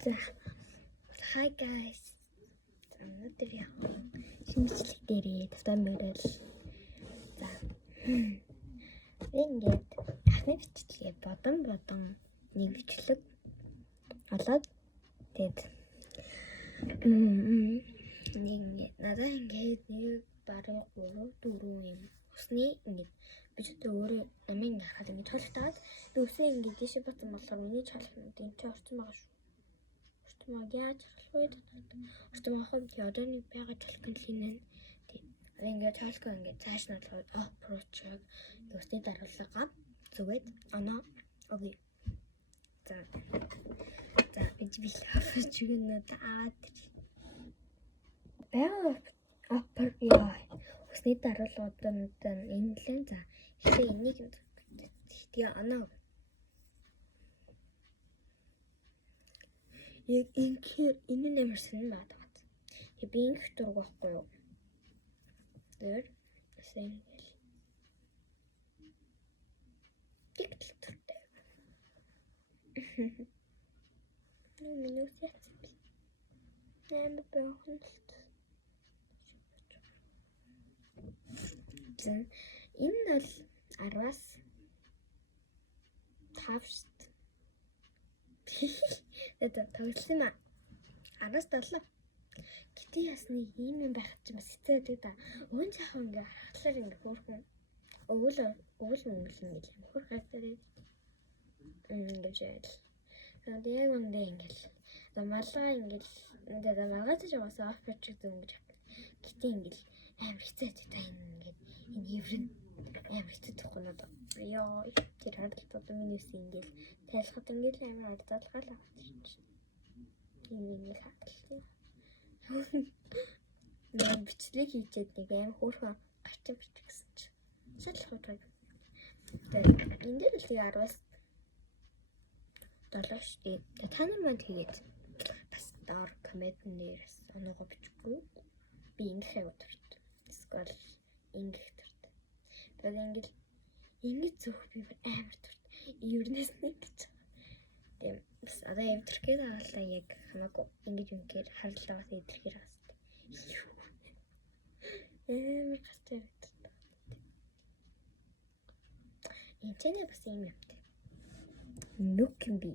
За. Hi guys. Өнөөдөр яг шинжлэх дээрээ тавтай мөрөл. За. Ингээд ахны бичлэгээ бодон нэг бичлэг олоод тэгээд ингээд надад ингээд нэг баруун 3-4 юм усны ингээд би ч өөрөө намайг харахад ингээд толготаад үсээ ингээд дэше батсан болохоор миний чалхнууд энэ ч орсон байгаа шүү. Орсон яаж харах вэ? Орсон хахад одоо нэг байгаа чалхын линэн. Тэгээд ингээд чалхын ингээд цааш нь болохоор approach-аг үсний даруулга зүгээд оноо окей. За би апproach-г аваад яа усны даруулгууд нь энэ лэн за ихтэй энийг тэгээ оноо яг энэ нэмэрсэн байдаг. Би инх дург байхгүй юу? Тэр эсэнгэл тиктэл туртай. Минус яцсан. Нэмэ бэхэн л. Энэ бол 10-аас 5 шүү дээ. Тоглосон юм. 10-аас 7. Гэтэ ясны ийм юм байх ч бас хэцээдэг да. Уун цаахан ингээ харахлаар ингээ хөөрхөн өвөл мөнгөлн гэж юм хөөрхөн дээр ингээ жаал. Тэгээд яг үндэ ингээл малгай ингээл маргааш яваасаа аппроч гэж. Гэтэ ингээл амар хэцээдэг та ингээд энэ хэврэн амар хэцээхгүй надад. Яа тэр хадгалт миний үс ингээл тайлхад ингээл амар ардалгаал аваад чинь. Ийм хадгалт. Нэг бичлэг хийчихэд нэг амар хөөрхөн гарчин бичих гэсэн чинь. Шалхах уу. Тэгээд энэ дээр л 10-аас 7 шүү дээ. Тэгээд таны манд хийгээд бас доор комментнээс оноогоо бичихгүй. Би ингэхээ өдөрт. Скол ингэх төрт. Тэгээд ингэж зөөх би амар төрт. Ернэс нэг гэж. Тэгээд бас одоо эвдэрхгээд хаалаа яг хамаагүй ингэж үнээр харлаа бас эвдэрхээр бас. Амар гастай. Энэ ч бас юм юм. Нүк юм би.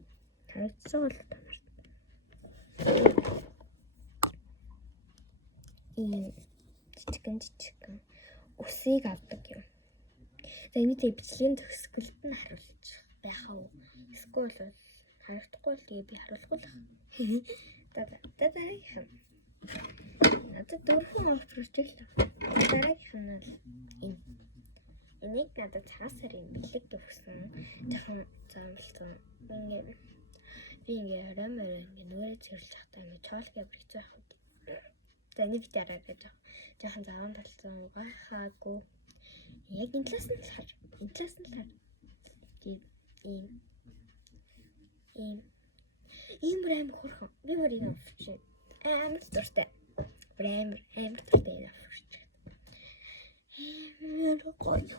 Харагдсан бол тамаар. Жижигэн усыг авдаг юм. За энэ бичлэгийн төгсгөлд нь харуулж байхаа уу? Эсвэл харагдахгүй л тэгээ би харуулахгүй л. Дараагийнх нь. Надад дөрвөн аппроч л. Дараагийнх нь бол энэ. Энийг надад цагаан сарын бэлэг өгсөн. Жохон заамлсан. Би ингээ хөрөмөр ингээ нүрээ цэвэрлж захтаа ингээ чоолгээ бэрхэж байх. За нэг би дараа гэж жоохон заван талцсан гахаагүй. Яг энэ талаас нь л хар. Энэ талаас нь л хар. Ийм брэм хөрхөн. Би бүрийг авч. Амар дуртай. Амар дуртай авч. Амар гоё.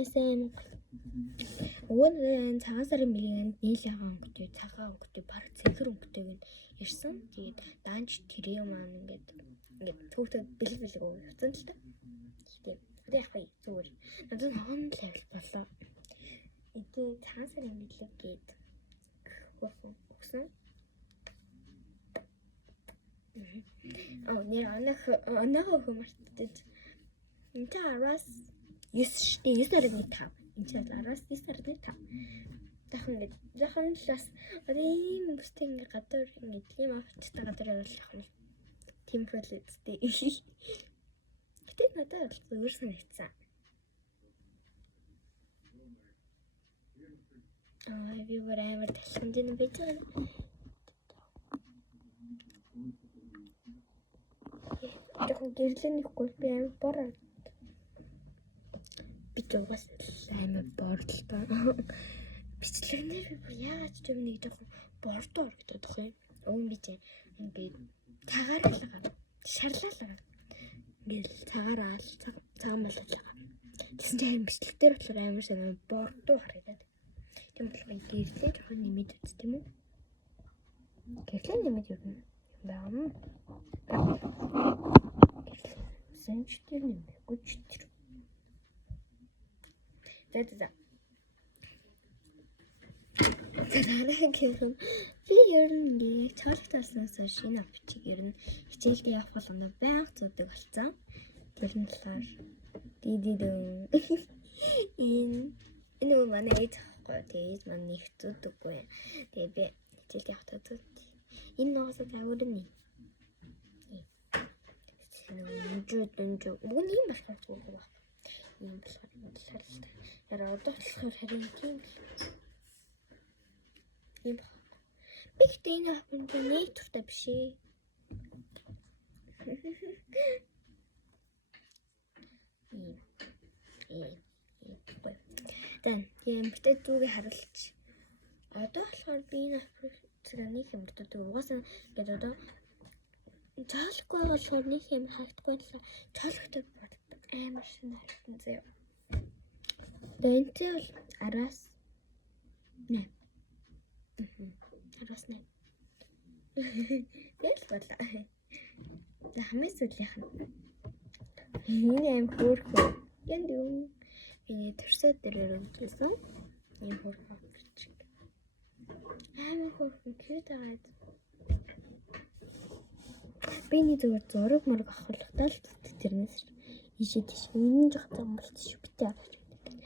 Эсэм. Өвөн цагаан сарын мөрийн нийлээ өнгөтэй цагаан өнгөтэй баг цэнхэр өнгөтэйг нь ирсэн. Тэгээд даанч тэр юм ингээд төвтөд бэлэг өгсөн л та. Тийм. Одоо яг зүгээр. Надад хон левел болоо. Эдгээр цагаан сарын мэлэг гээд өгсөн. Нэр оноо хөөмөртөж. Энд 10-аас 9 штэ 9.5. Энд 10-аас 9.5. Захан л бас ийм бүстэй ингээ гадар ингээ тийм авчтай гадар явуулах юм. Тим фэлэдтэй. Гэтэ надад зүгээр санагдсан. Би бүр амар талханд юм байж байгаа. Жохон гэрлэнийхгүй би амар бороо. Би зүгээс амар борлоо. Бичлэгнэр би бүр яаж ч юм нэг жохон бордоо орогдох юм. Өвн би чинь ингээд цагаараа шарлаа. Ингээл цагаараа цагаан болоо. Тэсэн чинь амар бичлэг дээр болохоор амар сайн бордоо харагдаад. Тийм болохоор гэрлээ жохон нэмээд үз тийм үү? Гэрлэн нэмээд юу юм байна? Сэнчтэр нэмээгүй ч тэр. За. Би ер нь ингээд цаалт талснаас шинэ авчиг ер нь хичээлдээ явах болгоно байнга зүүдэг болсон. Тэр нь болохоор энэ манай эд хахгүй. Тэгээд манай их зүүдэггүй. Тэгээд би хичээлдээ явах таа. Энэ нугасаа тавиурна. Дэнжүү. Мөн юм болохоор зүгээр байна. Ийм болохоор л та. Яраа одоо болохоор харин тийм л. Ийм баг. Би гэхдээ энэ хапнд нэг туртай биш ээ. Тэн юм битээ дүүгээ харуулж. Одоо болохоор би энэ хапцгааны юм битээ угаасаа гэдэг одоо цаалахгүй болохоор нэг юм хайхдаггүй л цаалхтай амар шинэ харагдсан заяа. Дэнтэй бол араас нэ. Араас нэ. Тэгэл болоо. Хамгийн сүүлийнх нь. Энэ аим хөөрхөө. Янд юу? Энэ төрсөд дээрээ өгсөн. Ийм хөөрхөө авчиг. Аим хөөрхөө кэт аваад. Биний зүгээр зураг мөрөг авахлахтаа л тэрнээс ишээ тийш энэ жах зам болчих битээ авч байна.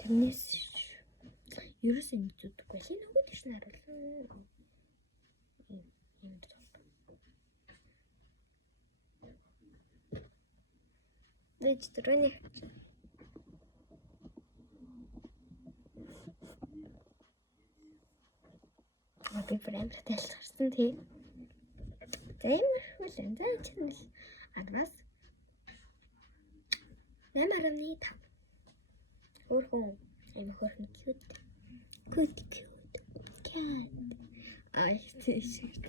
Тэрнээс ерөөсөө нэг зүтгэхгүй. Энэ нөгөө тийш нь харуулсан. Ийм зураг. Дэж төрөний. Би брэнд тайлбарсан тий. Зэмэрхүүлэн заа чинь л адвас 8.5 хөрхөн энэ хөрхөн cute cat ай тийш яг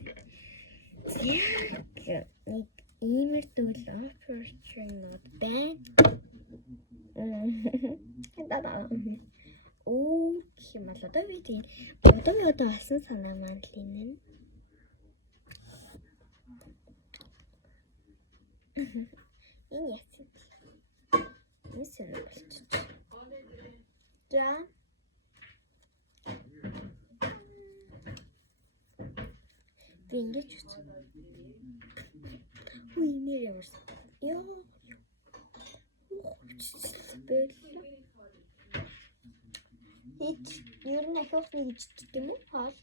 нэг иймэр дүүл opportunity байна оо химал одоо би тийм одоо алсан санаа маань л энэ энэ яц. Мисэр болчих. За. Би ингэж үз. Хүй нэр ямарс. Ёо. Бэл. Эт ер нь ахиус нэг жижиг юм уу? Хоол.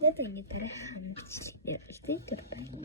Нэг ингэ дараа хамт ирэлтийн төр байна.